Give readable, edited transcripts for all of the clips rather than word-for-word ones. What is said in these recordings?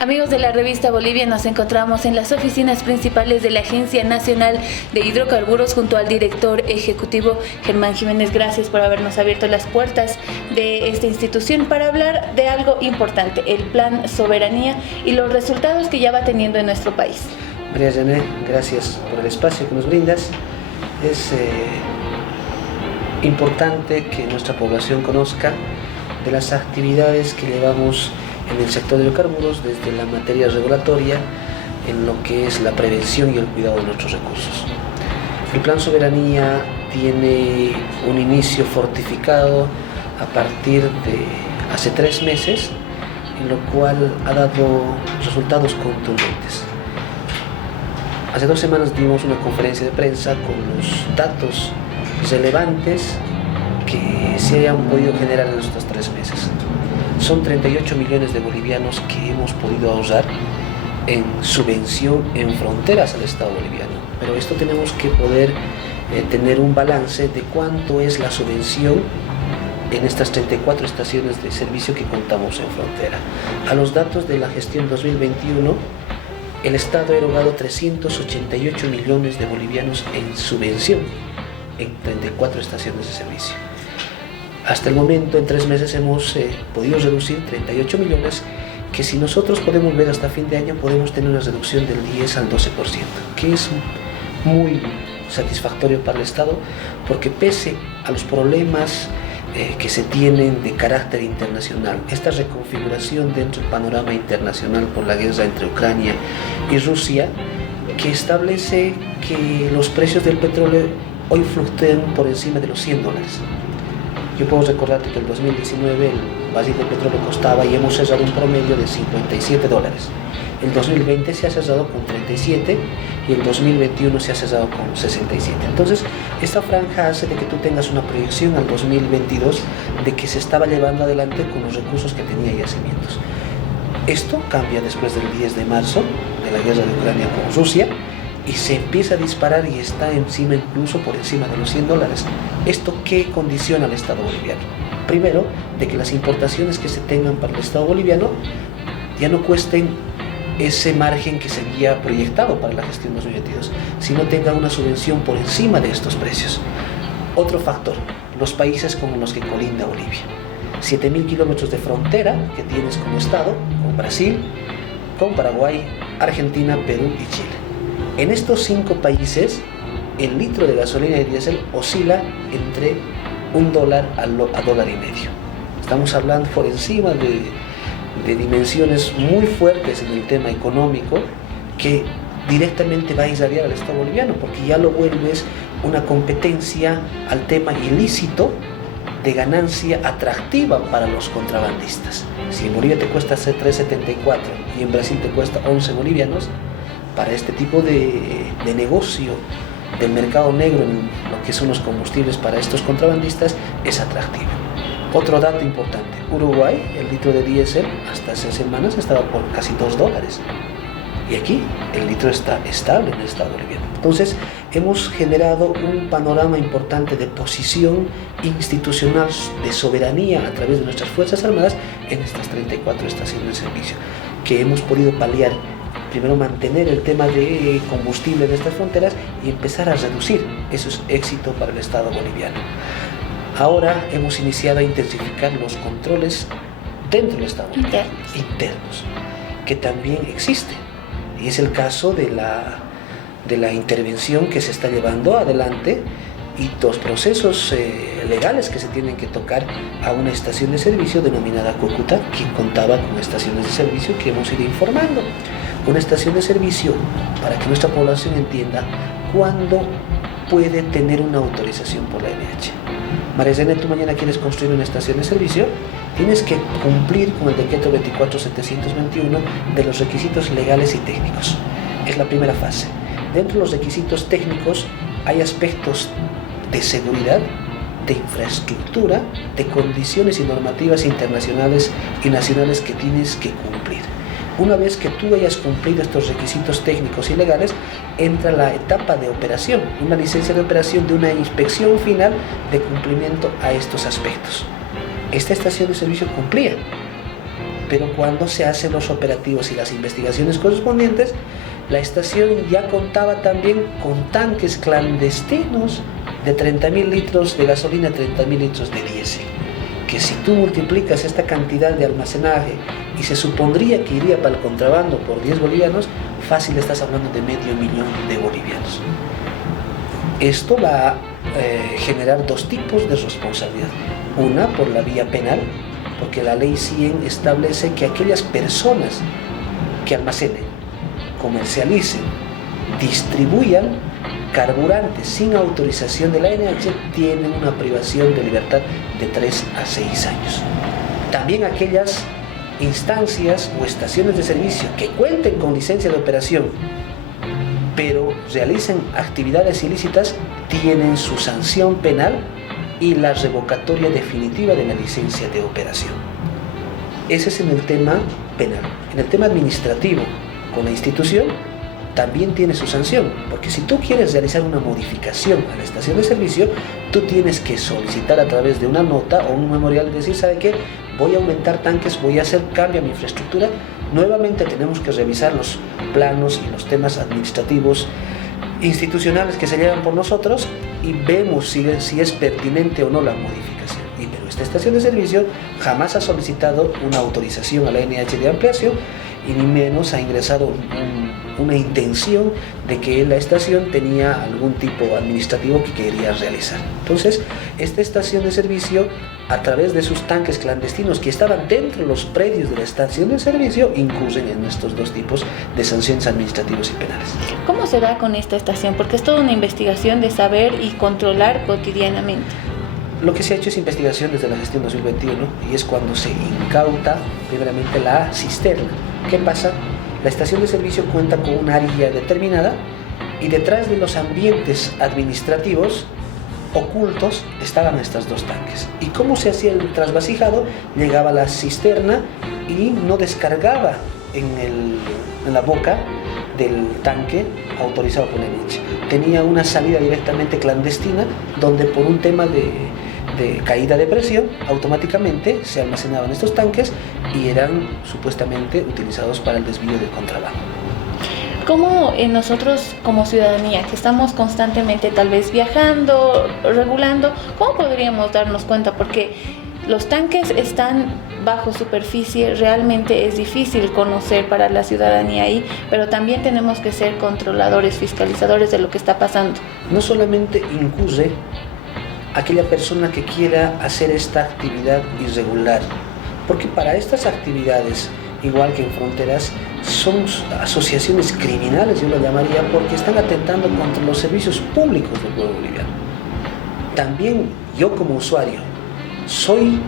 Amigos de la revista Bolivia, nos encontramos en las oficinas principales de la Agencia Nacional de Hidrocarburos junto al director ejecutivo Germán Jiménez. Gracias por habernos abierto las puertas de esta institución para hablar de algo importante, el Plan Soberanía y los resultados que ya va teniendo en nuestro país. María Jané, gracias por el espacio que nos brindas. Es importante que nuestra población conozca de las actividades que llevamos en el sector de hidrocarburos desde la materia regulatoria en lo que es la prevención y el cuidado de nuestros recursos. El Plan Soberanía tiene un inicio fortificado a partir de hace 3 meses, en lo cual ha dado resultados contundentes. Hace 2 semanas dimos una conferencia de prensa con los datos relevantes que se hayan podido generar en estos 3 meses. Son 38 millones de bolivianos que hemos podido ahorrar en subvención en fronteras al Estado boliviano. Pero esto tenemos que poder tener un balance de cuánto es la subvención en estas 34 estaciones de servicio que contamos en frontera. A los datos de la gestión 2021, el Estado ha erogado 388 millones de bolivianos en subvención en 34 estaciones de servicio. Hasta el momento, en 3 meses, hemos podido reducir 38 millones, que si nosotros podemos ver hasta fin de año, podemos tener una reducción del 10 al 12%, que es muy satisfactorio para el Estado, porque pese a los problemas que se tienen de carácter internacional, esta reconfiguración dentro del panorama internacional por la guerra entre Ucrania y Rusia, que establece que los precios del petróleo hoy fluctúan por encima de los $100. Yo puedo recordarte que en el 2019 el barril de petróleo costaba y hemos cerrado un promedio de $57. El 2020 se ha cerrado con 37 y el 2021 se ha cerrado con 67. Entonces, esta franja hace de que tú tengas una proyección al 2022 de que se estaba llevando adelante con los recursos que tenía yacimientos. Esto cambia después del 10 de marzo de la guerra de Ucrania con Rusia y se empieza a disparar y está encima, incluso por encima de los $100. ¿Esto qué condiciona al Estado boliviano? Primero, de que las importaciones que se tengan para el Estado boliviano ya no cuesten ese margen que se había proyectado para la gestión 2022, sino tengan una subvención por encima de estos precios. Otro factor, los países con los que colinda Bolivia. 7.000 kilómetros de frontera que tienes como Estado, con Brasil, con Paraguay, Argentina, Perú y Chile. En estos 5 países, el litro de gasolina y diésel oscila entre $1 a $1.50. Estamos hablando por encima de dimensiones muy fuertes en el tema económico que directamente va a irradiar al Estado boliviano, porque ya lo vuelves una competencia al tema ilícito de ganancia atractiva para los contrabandistas. Si en Bolivia te cuesta 3.74 y en Brasil te cuesta 11 bolivianos, para este tipo de negocio del mercado negro en lo que son los combustibles para estos contrabandistas es atractivo. Otro dato importante, Uruguay, el litro de diésel hasta hace semanas estaba por casi $2 y aquí el litro está estable en el Estado boliviano. Entonces hemos generado un panorama importante de posición institucional, de soberanía a través de nuestras Fuerzas Armadas en estas 34 estaciones de servicio, que hemos podido paliar. Primero, mantener el tema de combustible en estas fronteras y empezar a reducir. Eso es éxito para el Estado boliviano. Ahora hemos iniciado a intensificar los controles dentro del Estado boliviano, internos, que también existen. Y es el caso de la intervención que se está llevando adelante y los procesos legales que se tienen que tocar a una estación de servicio denominada Cúcuta, que contaba con estaciones de servicio que hemos ido informando. Una estación de servicio, para que nuestra población entienda cuándo puede tener una autorización por la NH. María Zené, tú mañana quieres construir una estación de servicio, tienes que cumplir con el decreto 24721 de los requisitos legales y técnicos. Es la primera fase. Dentro de los requisitos técnicos hay aspectos de seguridad, de infraestructura, de condiciones y normativas internacionales y nacionales que tienes que cumplir. Una vez que tú hayas cumplido estos requisitos técnicos y legales, entra la etapa de operación, una licencia de operación de una inspección final de cumplimiento a estos aspectos. Esta estación de servicio cumplía, pero cuando se hacen los operativos y las investigaciones correspondientes, la estación ya contaba también con tanques clandestinos de 30.000 litros de gasolina, 30.000 litros de diésel, que si tú multiplicas esta cantidad de almacenaje y se supondría que iría para el contrabando por 10 bolivianos, fácil estás hablando de medio millón de bolivianos. Esto va a generar dos tipos de responsabilidad. Una por la vía penal, porque la ley 100 establece que aquellas personas que almacenen, comercialicen, distribuyan carburantes sin autorización de la ANH tienen una privación de libertad de 3 a 6 años. También aquellas instancias o estaciones de servicio que cuenten con licencia de operación pero realicen actividades ilícitas tienen su sanción penal y la revocatoria definitiva de la licencia de operación. Ese es en el tema penal. En el tema administrativo, con la institución, también tiene su sanción, porque si tú quieres realizar una modificación a la estación de servicio, tú tienes que solicitar a través de una nota o un memorial, decir, ¿sabe qué? Voy a aumentar tanques, voy a hacer cambio a mi infraestructura. Nuevamente tenemos que revisar los planos y los temas administrativos institucionales que se llevan por nosotros y vemos si es pertinente o no la modificación. Pero esta estación de servicio jamás ha solicitado una autorización a la ANH de ampliación y ni menos ha ingresado una intención de que la estación tenía algún tipo administrativo que quería realizar. Entonces, esta estación de servicio, a través de sus tanques clandestinos que estaban dentro de los predios de la estación de servicio, incurren en estos dos tipos de sanciones administrativas y penales. ¿Cómo se da con esta estación? Porque es toda una investigación de saber y controlar cotidianamente. Lo que se ha hecho es investigación desde la gestión 2021 y es cuando se incauta primeramente la cisterna. ¿Qué pasa? La estación de servicio cuenta con un área determinada y detrás de los ambientes administrativos ocultos estaban estos dos tanques. ¿Y cómo se hacía el trasvasijado? Llegaba la cisterna y no descargaba en la boca del tanque autorizado por la ANH. Tenía una salida directamente clandestina donde por un tema de caída de presión automáticamente se almacenaban estos tanques y eran supuestamente utilizados para el desvío del contrabando. ¿Cómo nosotros como ciudadanía que estamos constantemente tal vez viajando, regulando, cómo podríamos darnos cuenta? Porque los tanques están bajo superficie, realmente es difícil conocer para la ciudadanía ahí, pero también tenemos que ser controladores, fiscalizadores de lo que está pasando. No solamente incurre aquella persona que quiera hacer esta actividad irregular, porque para estas actividades, igual que en fronteras, son asociaciones criminales, yo lo llamaría, porque están atentando contra los servicios públicos del pueblo boliviano. También yo como usuario soy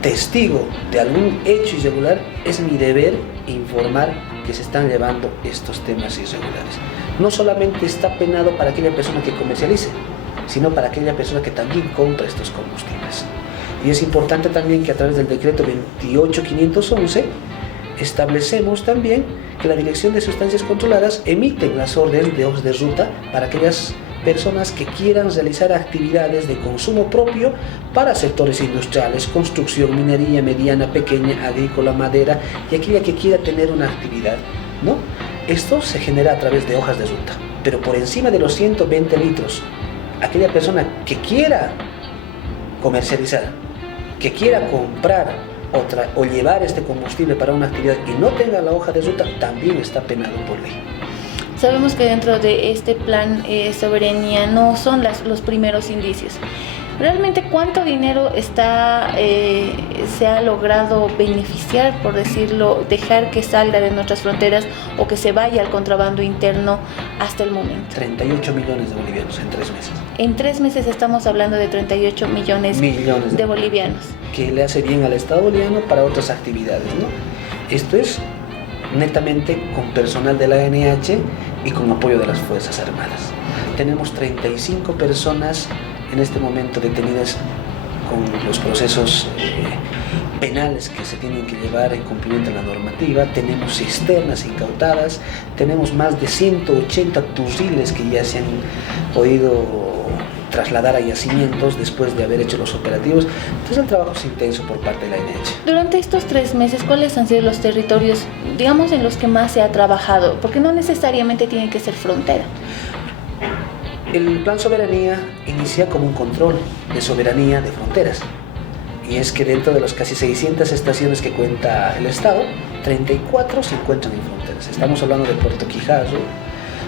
testigo de algún hecho irregular, es mi deber informar que se están llevando estos temas irregulares. No solamente está penado para aquella persona que comercialice, sino para aquella persona que también compra estos combustibles. Y es importante también que a través del decreto 28511 establecemos también que la Dirección de Sustancias Controladas emiten las órdenes de hojas de ruta para aquellas personas que quieran realizar actividades de consumo propio para sectores industriales, construcción, minería, mediana, pequeña, agrícola, madera y aquella que quiera tener una actividad, ¿no? Esto se genera a través de hojas de ruta, pero por encima de los 120 litros, aquella persona que quiera comercializar, que quiera comprar o llevar este combustible para una actividad y no tenga la hoja de ruta, también está penado por ley. Sabemos que dentro de este plan soberanía no son los primeros indicios. ¿Realmente cuánto dinero se ha logrado beneficiar, por decirlo, dejar que salga de nuestras fronteras o que se vaya al contrabando interno hasta el momento? 38 millones de bolivianos en 3 meses. En 3 meses estamos hablando de 38 millones de bolivianos. Que le hace bien al Estado boliviano para otras actividades, ¿no? Esto es netamente con personal de la ANH y con apoyo de las Fuerzas Armadas. Tenemos 35 personas en este momento detenidas con los procesos penales que se tienen que llevar en cumplimiento de la normativa. Tenemos cisternas incautadas, tenemos más de 180 turriles que ya se han podido trasladar a yacimientos después de haber hecho los operativos. Entonces el trabajo es intenso por parte de la ANH. Durante estos 3 meses, ¿cuáles han sido los territorios, digamos, en los que más se ha trabajado? Porque no necesariamente tiene que ser frontera. El Plan Soberanía inicia como un control de soberanía de fronteras. Y es que dentro de las casi 600 estaciones que cuenta el Estado, 34 se encuentran en fronteras. Estamos hablando de Puerto Quijazo,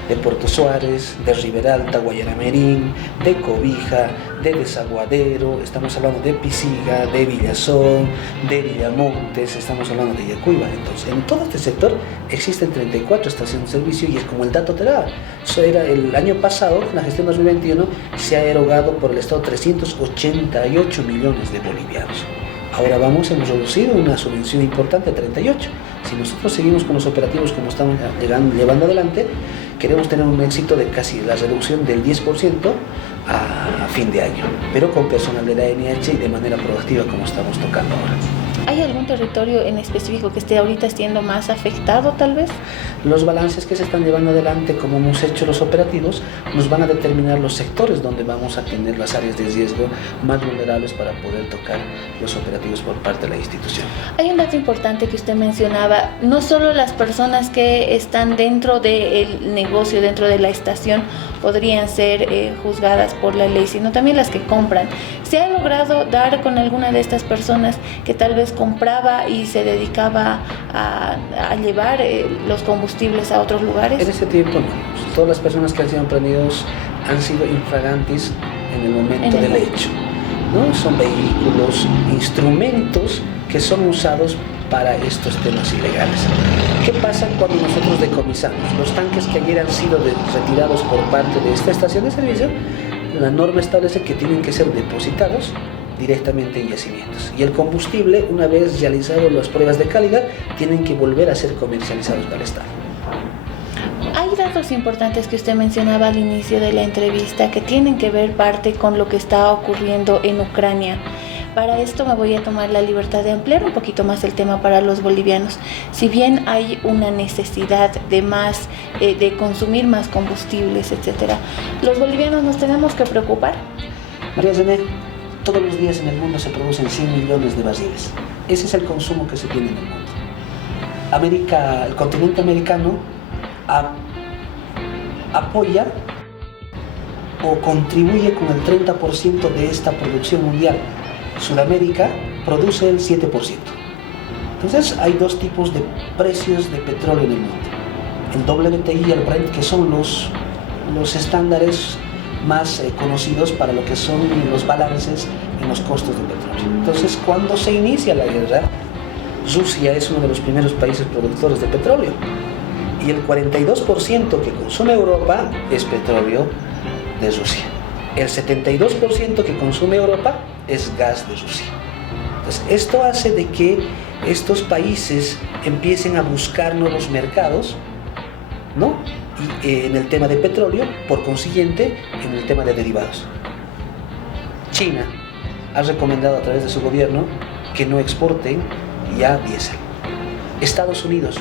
de Puerto Suárez, de Riberalta, Guayaramerín, de Cobija, de Desaguadero, estamos hablando de Pisiga, de Villazón, de Villamontes, estamos hablando de Yacuiba. Entonces, en todo este sector existen 34 estaciones de servicio y es como el dato te da. Eso era el año pasado, en la gestión 2021, se ha erogado por el Estado 388 millones de bolivianos. Ahora hemos reducido una subvención importante a 38. Si nosotros seguimos con los operativos como estamos llevando adelante, queremos tener un éxito de casi la reducción del 10% a fin de año, pero con personal de la ANH y de manera proactiva como estamos tocando ahora. ¿Hay algún territorio en específico que esté ahorita siendo más afectado, tal vez? Los balances que se están llevando adelante, como hemos hecho los operativos, nos van a determinar los sectores donde vamos a tener las áreas de riesgo más vulnerables para poder tocar los operativos por parte de la institución. Hay un dato importante que usted mencionaba, no solo las personas que están dentro del negocio, dentro de la estación, podrían ser juzgadas por la ley, sino también las que compran. ¿Se ha logrado dar con alguna de estas personas que tal vez compraba y se dedicaba a llevar los combustibles a otros lugares? En ese tiempo no. Todas las personas que han sido prendidos han sido infragantes en el momento del hecho, ¿no? Son vehículos, instrumentos que son usados para estos temas ilegales. ¿Qué pasa cuando nosotros decomisamos? Los tanques que ayer han sido retirados por parte de esta estación de servicio, la norma establece que tienen que ser depositados directamente en yacimientos. Y el combustible, una vez realizado las pruebas de calidad, tienen que volver a ser comercializados para el Estado. Hay datos importantes que usted mencionaba al inicio de la entrevista que tienen que ver parte con lo que está ocurriendo en Ucrania. Para esto me voy a tomar la libertad de ampliar un poquito más el tema para los bolivianos. Si bien hay una necesidad de más, de consumir más combustibles, etcétera, los bolivianos nos tenemos que preocupar. María Zené, todos los días en el mundo se producen 100 millones de barriles. Ese es el consumo que se tiene en el mundo. El continente americano apoya o contribuye con el 30% de esta producción mundial. Sudamérica produce el 7%. Entonces hay dos tipos de precios de petróleo en el mundo. El WTI y el Brent, que son los estándares más conocidos para lo que son los balances en los costos de petróleo. Entonces, cuando se inicia la guerra, Rusia es uno de los primeros países productores de petróleo. Y el 42% que consume Europa es petróleo de Rusia. El 72% que consume Europa es gas de Rusia. Entonces, esto hace de que estos países empiecen a buscar nuevos mercados, ¿no? Y en el tema de petróleo, por consiguiente, en el tema de derivados. China ha recomendado a través de su gobierno que no exporten ya diésel. Estados Unidos,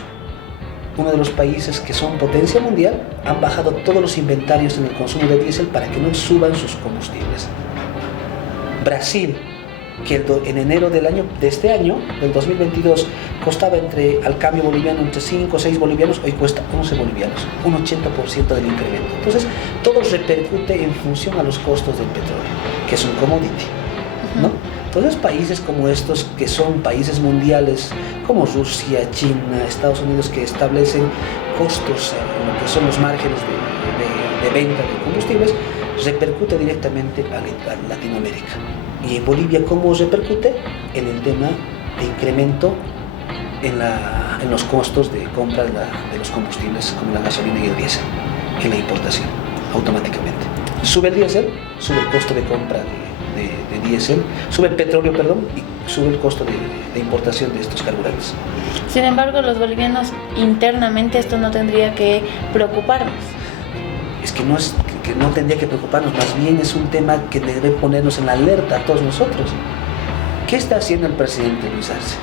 uno de los países que son potencia mundial, han bajado todos los inventarios en el consumo de diésel para que no suban sus combustibles. Brasil, que en enero de este año, del 2022, costaba al cambio boliviano entre 5 o 6 bolivianos, hoy cuesta 11 bolivianos, un 80% del incremento. Entonces, todo repercute en función a los costos del petróleo, que es un commodity, ¿no? Entonces, países como estos, que son países mundiales, como Rusia, China, Estados Unidos, que establecen costos en lo que son los márgenes de venta de combustibles, repercute directamente a Latinoamérica. Y en Bolivia, ¿cómo repercute? En el tema de incremento en los costos de compra de los combustibles, como la gasolina y el diésel, en la importación, automáticamente. Sube el diésel, sube el costo de compra de diésel, sube el petróleo, y sube el costo de importación de estos carburantes. Sin embargo, los bolivianos internamente esto no tendría que preocuparnos. Es que no tendría que preocuparnos, más bien es un tema que debe ponernos en la alerta a todos nosotros. ¿Qué está haciendo el presidente Luis Arce?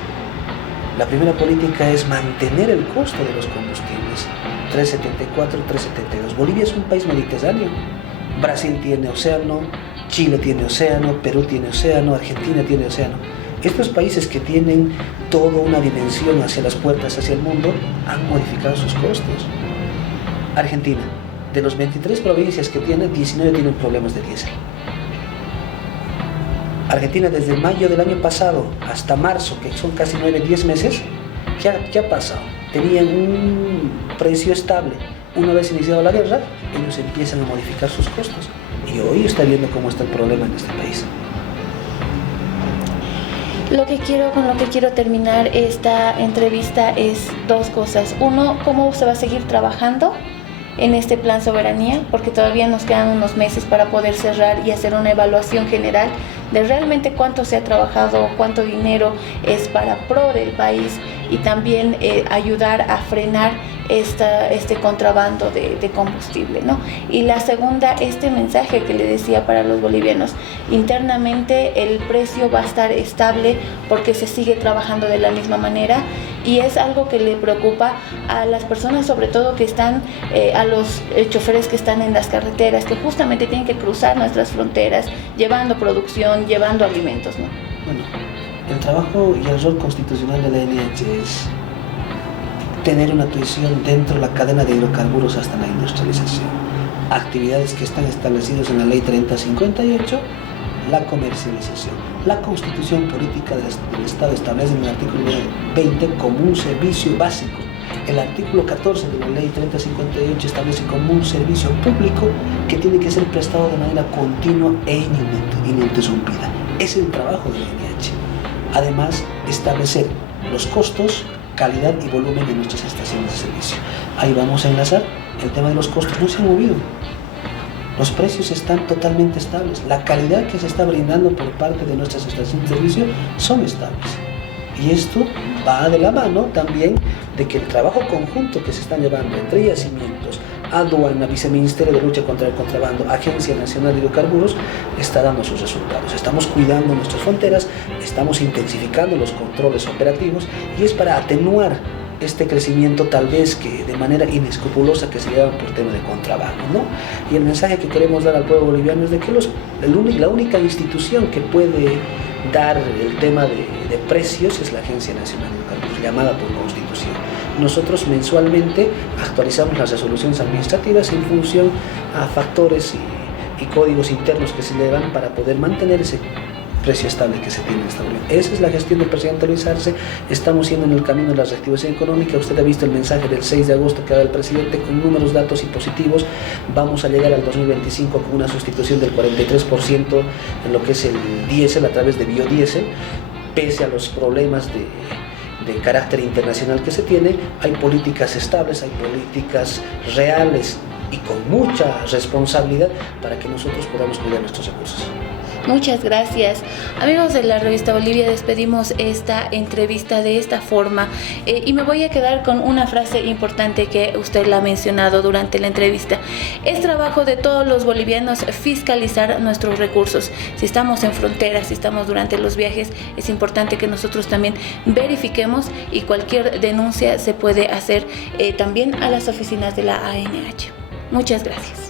La primera política es mantener el costo de los combustibles, 3.74, 3.72. Bolivia es un país mediterráneo, Brasil tiene océano, Chile tiene océano, Perú tiene océano, Argentina tiene océano. Estos países que tienen toda una dimensión hacia las puertas hacia el mundo han modificado sus costos. Argentina, de los 23 provincias que tiene, 19 tienen problemas de diésel. Argentina, desde mayo del año pasado hasta marzo, que son casi 9-10 meses, ¿qué ha pasado? Tenían un precio estable. Una vez iniciada la guerra, ellos empiezan a modificar sus costos. Y hoy está viendo cómo está el problema en este país. Con lo que quiero terminar esta entrevista es dos cosas. Uno, cómo se va a seguir trabajando en este plan soberanía, porque todavía nos quedan unos meses para poder cerrar y hacer una evaluación general de realmente cuánto se ha trabajado, cuánto dinero es para pro del país y también ayudar a frenar este contrabando de combustible, ¿no? Y la segunda, este mensaje que le decía para los bolivianos: internamente el precio va a estar estable porque se sigue trabajando de la misma manera, y es algo que le preocupa a las personas, sobre todo que están, a los choferes que están en las carreteras, que justamente tienen que cruzar nuestras fronteras llevando producción, llevando alimentos, ¿no? Bueno, el trabajo y el rol constitucional de la ANH es tener una actuación dentro de la cadena de hidrocarburos hasta la industrialización. Actividades que están establecidas en la Ley 3058, la comercialización. La Constitución Política del Estado establece en el artículo 20 como un servicio básico. El artículo 14 de la Ley 3058 establece como un servicio público que tiene que ser prestado de manera continua e ininterrumpida. Es el trabajo de la ANH. Además, establecer los costos, calidad y volumen de nuestras estaciones de servicio. Ahí vamos a enlazar el tema de los costos. No se han movido. Los precios están totalmente estables. La calidad que se está brindando por parte de nuestras estaciones de servicio son estables. Y esto va de la mano también de que el trabajo conjunto que se están llevando entre yacimientos, aduana, Viceministerio de Lucha contra el Contrabando, Agencia Nacional de Hidrocarburos, está dando sus resultados. Estamos cuidando nuestras fronteras, estamos intensificando los controles operativos, y es para atenuar este crecimiento tal vez que de manera inescrupulosa que se lleva por tema de contrabando, ¿no? Y el mensaje que queremos dar al pueblo boliviano es de que la única institución que puede dar el tema de precios es la Agencia Nacional de Hidrocarburos, llamada por Constitución. Nosotros mensualmente actualizamos las resoluciones administrativas en función a factores y códigos internos que se le dan para poder mantener ese precio estable que se tiene en esta Unión. Esa es la gestión del presidente Luis Arce. Estamos yendo en el camino de la reactivación económica. Usted ha visto el mensaje del 6 de agosto que da el presidente con números, datos y positivos. Vamos a llegar al 2025 con una sustitución del 43% en lo que es el diésel a través de biodiesel. Pese a los problemas de carácter internacional que se tiene, hay políticas estables, hay políticas reales y con mucha responsabilidad para que nosotros podamos cuidar nuestros recursos. Muchas gracias. Amigos de la revista Bolivia, despedimos esta entrevista de esta forma y me voy a quedar con una frase importante que usted la ha mencionado durante la entrevista. Es trabajo de todos los bolivianos fiscalizar nuestros recursos. Si estamos en fronteras, si estamos durante los viajes, es importante que nosotros también verifiquemos, y cualquier denuncia se puede hacer también a las oficinas de la ANH. Muchas gracias.